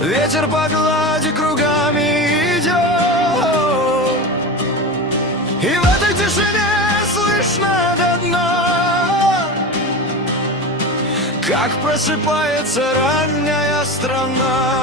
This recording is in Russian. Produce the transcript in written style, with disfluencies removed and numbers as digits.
Ветер по глади кругами идет, и в этой тишине слышно до дна, как просыпается ранняя страна.